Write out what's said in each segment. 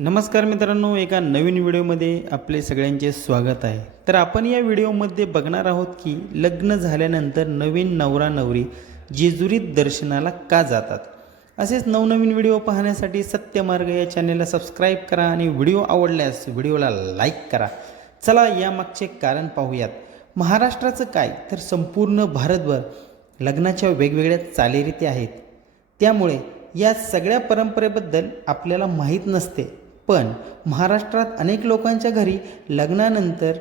नमस्कार मित्रांनो एका नवीन व्हिडिओमध्ये आपले सगळ्यांचे स्वागत आहे. तर आपण या व्हिडिओमध्ये बघणार आहोत की लग्न झाल्यानंतर नवीन नवरा नवरी जेजुरीत दर्शनाला का जातात? असेच नवनवीन व्हिडिओ पाहण्यासाठी सत्यमार्ग या चॅनेलला सबस्क्राईब करा आणि व्हिडिओ आवडल्यास व्हिडिओला लाईक करा. चला यामागचे कारण पाहूयात. महाराष्ट्राचं काय तर संपूर्ण भारतभर लग्नाच्या वेगवेगळ्या चालीरीती आहेत. त्यामुळे या सगळ्या परंपरेबद्दल आपल्याला माहीत नसते. पण महाराष्ट्रात अनेक लोकांच्या घरी लग्नानंतर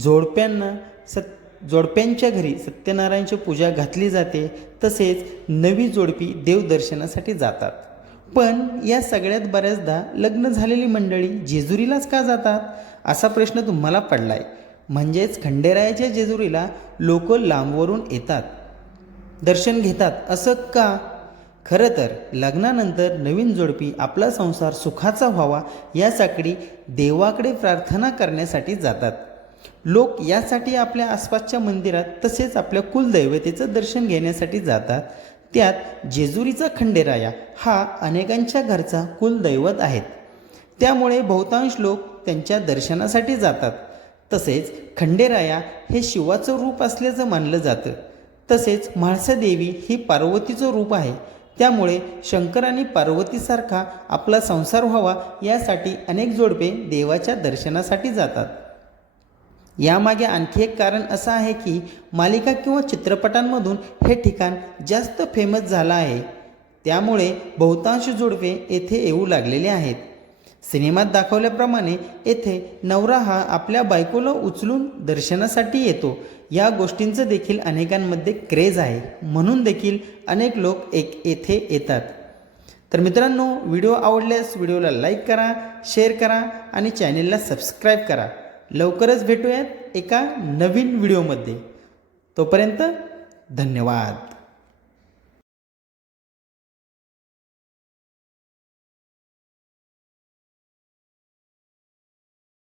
जोडप्यांना सत जोडप्यांच्या घरी सत्यनारायणची पूजा घातली जाते तसेच नवी जोडपी देवदर्शनासाठी जातात. पण या सगळ्यात बऱ्याचदा लग्न झालेली मंडळी जेजुरीलाच का जातात? असा प्रश्न तुम्हाला पडलाय. म्हणजेच खंडेरायाच्या जेजुरीला लोक लांबवरून येतात. दर्शन घेतात. असं का? खरं तर लग्नानंतर नवीन जोडपी आपला संसार सुखाचा व्हावा यासाठी देवाकडे प्रार्थना करण्यासाठी जातात. लोक यासाठी आपल्या आसपासच्या मंदिरात तसेच आपल्या कुलदैवतेचं दर्शन घेण्यासाठी जातात. त्यात जेजुरीचा खंडेराया हा अनेकांच्या घरचा कुलदैवत आहेत. त्यामुळे बहुतांश लोक त्यांच्या दर्शनासाठी जातात. तसेच खंडेराया हे शिवाचं रूप असल्याचं मानलं जातं. तसेच म्हाळसादेवी ही पार्वतीचं रूप आहे. त्यामुळे शंकर आणि पार्वतीसारखा आपला संसार व्हावा यासाठी अनेक जोडपे देवाच्या दर्शनासाठी जातात. यामागे आणखी एक कारण असं आहे की मालिका किंवा चित्रपटांमधून हे ठिकाण जास्त फेमस झालं आहे. त्यामुळे बहुतांश जोडपे येथे येऊ लागलेले आहेत. सिनेमात दाखवल्याप्रमाणे येथे नवरा हा आपल्या बायकोला उचलून दर्शनासाठी येतो. या गोष्टींचं देखील अनेकांमध्ये क्रेज आहे. म्हणून देखील अनेक लोक एक येथे येतात. तर मित्रांनो व्हिडिओ आवडल्यास व्हिडिओला लाईक करा शेअर करा आणि चॅनेलला सबस्क्राईब करा. लवकरच भेटूयात एका नवीन व्हिडिओमध्ये. तोपर्यंत धन्यवाद.